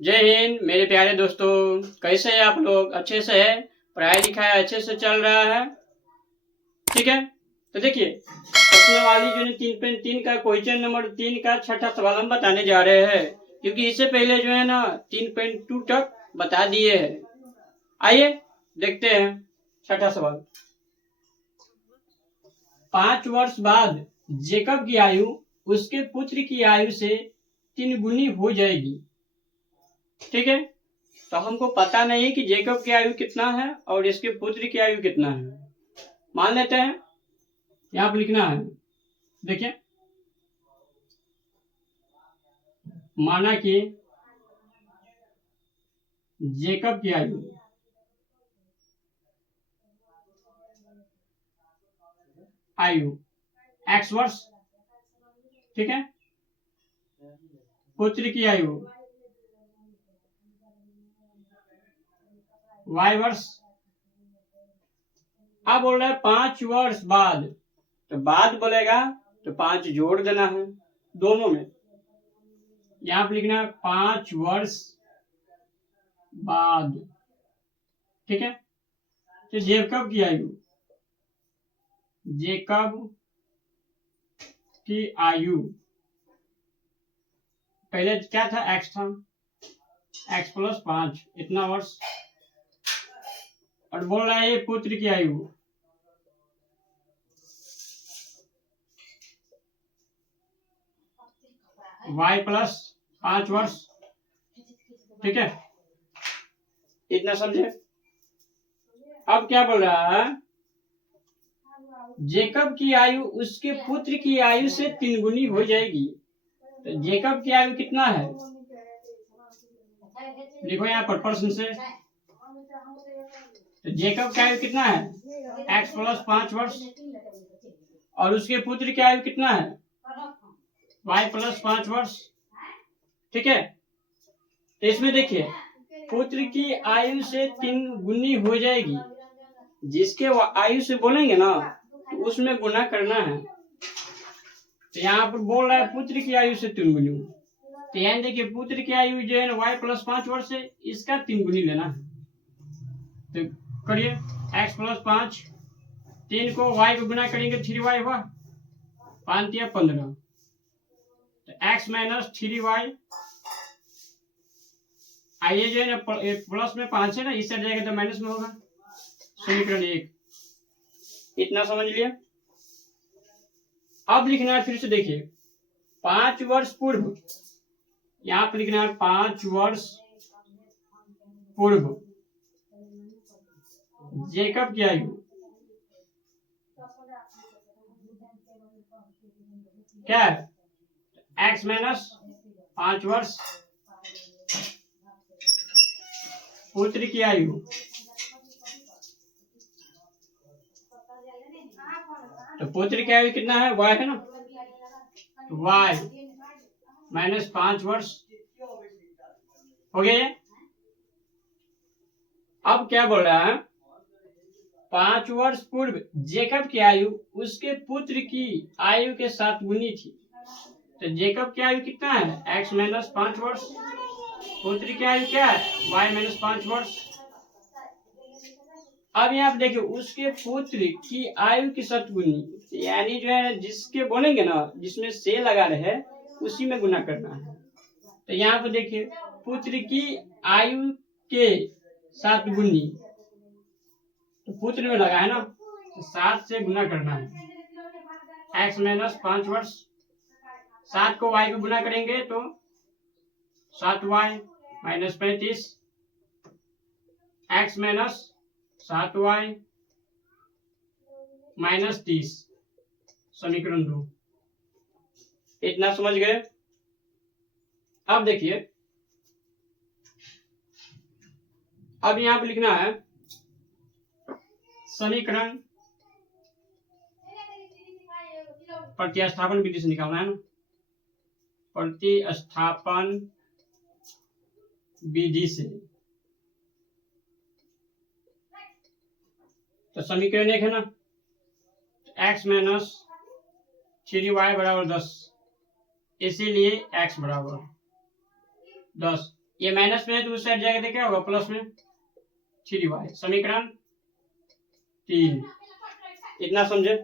जय हिंद मेरे प्यारे दोस्तों, कैसे हैं आप लोग? अच्छे से है? पढ़ाई लिखाई अच्छे से चल रहा है? ठीक है। तो देखिए, प्रश्न वाली जो है 3.3 का क्वेश्चन नंबर 3 का छठा सवाल हम बताने जा रहे हैं, क्योंकि इससे पहले जो है ना 3.2 तक बता दिए हैं। आइए देखते हैं छठा सवाल। 5 वर्ष बाद जेकब की आयु उसके पुत्र की आयु से 3 गुनी हो जाएगी। ठीक है। तो हमको पता नहीं कि जेकब की आयु कितना है और इसके पुत्र की आयु कितना है। मान लेते हैं, यहां पर लिखना है। देखिए, माना कि जेकब की आयु x वर्ष, ठीक है, पुत्र की आयु y वर्ष। अब बोल रहा है 5 वर्ष बाद, तो बाद बोलेगा तो 5 जोड़ देना है दोनों में। यहां पर लिखना है 5 वर्ष बाद। ठीक है। तो जेकब की आयु पहले क्या था? x था, x + 5 इतना वर्ष। और बोल रहा है ये पुत्र की आयु y + 5 वर्ष। ठीक है, इतना समझे। अब क्या बोल रहा है? जेकब की आयु उसके पुत्र की आयु से 3 गुनी हो जाएगी। तो जेकब की आयु कितना है? देखो यहाँ पर प्रश्न से, तो जेकब की आयु कितना है? x + 5 वर्ष। और उसके पुत्र की आयु कितना है? y + 5 वर्ष। ठीक है। तो इसमें देखिए, पुत्र की आयु से 3 गुनी हो जाएगी। जिसके आयु से बोलेंगे ना तो उसमें गुना करना है। तो यहाँ पर बोल रहा है पुत्र की आयु से 3 गुनी। तो यहाँ देखिए, पुत्र की आयु जो है ना y + 5 वर्ष है, इसका 3 गुनी लेना है। तो करिए, x + 5, 3 को y को गुना करेंगे 3y हुआ, 5 या 15। तो x - 3y। आइए जो है ना प्लस में 5 है ना, इससे जाएगा तो माइनस में होगा। समीकरण 1 इतना समझ लिया। अब लिखना है फिर से, देखिए 5 वर्ष पूर्व, यहां पर लिखना है 5 वर्ष पूर्व जेकब की आयु क्या है? x - 5 वर्ष, पुत्र की आयु तो पुत्र की आयु कितना है? y है ना, तो y - 5 वर्ष हो गया। अब क्या बोल रहा है? 5 वर्ष पूर्व जेकब की आयु उसके पुत्र की आयु के 7 गुनी थी। तो जेकब की आयु कितना है? x - 5 वर्ष। पुत्र की आयु क्या है? y - 5 वर्ष। अब यहाँ पे देखिए, उसके पुत्र की आयु की 7 गुनी, यानी जो है जिसके बोलेंगे ना, जिसमें से लगा रहे उसी में गुना करना है। तो यहाँ पे देखिए, पुत्र की आयु के 7 गुनी, तो पुत्र में लगा है ना, तो 7 से गुना करना है। x - 5 वर्ष, 7 को y को गुना करेंगे तो 7y - 35, x - 7y - 30, समीकरण 2। इतना समझ गए। अब देखिए, अब यहां पर लिखना है समीकरण प्रतिस्थापन विधि से निकालना है ना, प्रतिस्थापन विधि से। तो समीकरण 1 है ना, x - 3y = 10, इसीलिए x = 10। ये माइनस में है तो उस साइड जाएगा तो क्या होगा, प्लस में 3y। समीकरण 3। इतना समझे,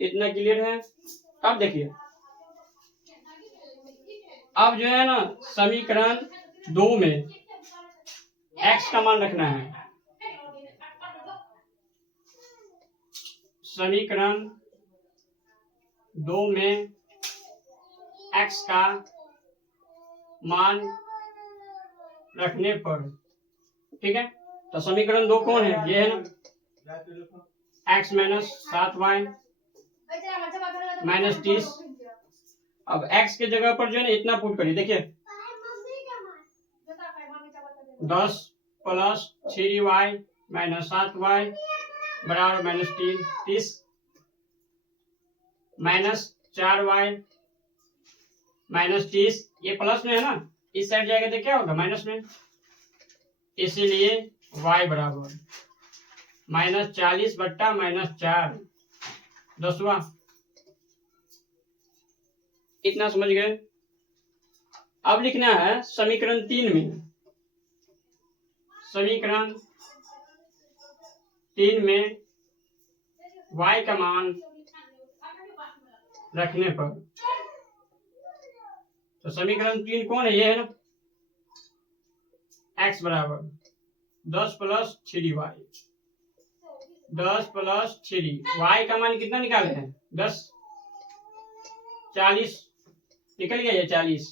इतना क्लियर है। अब देखिए, अब जो है ना समीकरण 2 में x का मान रखना है। समीकरण 2 में x का मान रखने पर, ठीक है। तो समीकरण 2 कौन है, ये है ना, x माइनस 7y माइनस 30। अब x के जगह पर जो है ना इतना पुट करिए। देखिए 10 प्लस 3y माइनस 7y बराबर माइनस 30 माइनस 4y माइनस 30। ये प्लस में है ना, इस साइड जाएगा तो क्या होगा, माइनस में। इसीलिए y बराबर माइनस 40 बट्टा माइनस 4 10वां। इतना समझ गए। अब लिखना है समीकरण 3 में, समीकरण 3 में y का मान रखने पर। तो समीकरण 3 कौन है, ये है ना, x बराबर 10 प्लस 3y 10 प्लस 3 y का मान कितना निकाले हैं, 10 40 निकल गया, ये 40।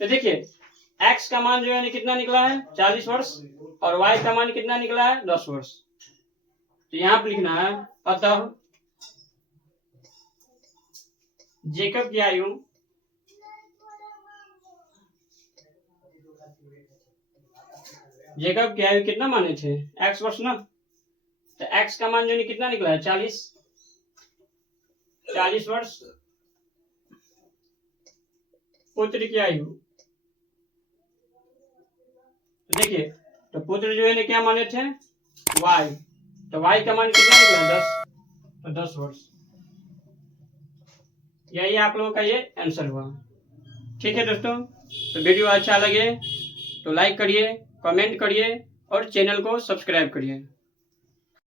तो देखिए x का मान जो है कितना निकला है, 40 वर्ष, और y का मान कितना निकला है, 10 वर्ष। तो यहां पर लिखना है, अतः जेकब की आयु कितना माने थे, x वर्ष ना। तो x का मान जो कितना निकला है, 40 वर्ष। पुत्र की आयु, देखिए तो पुत्र जो है क्या माने थे, y। तो y का मान कितना निकला, 10। तो 10 वर्ष। यही आप लोगों का ये आंसर हुआ। ठीक है दोस्तों, तो वीडियो अच्छा लगे तो लाइक करिए, कमेंट करिए और चैनल को सब्सक्राइब करिए।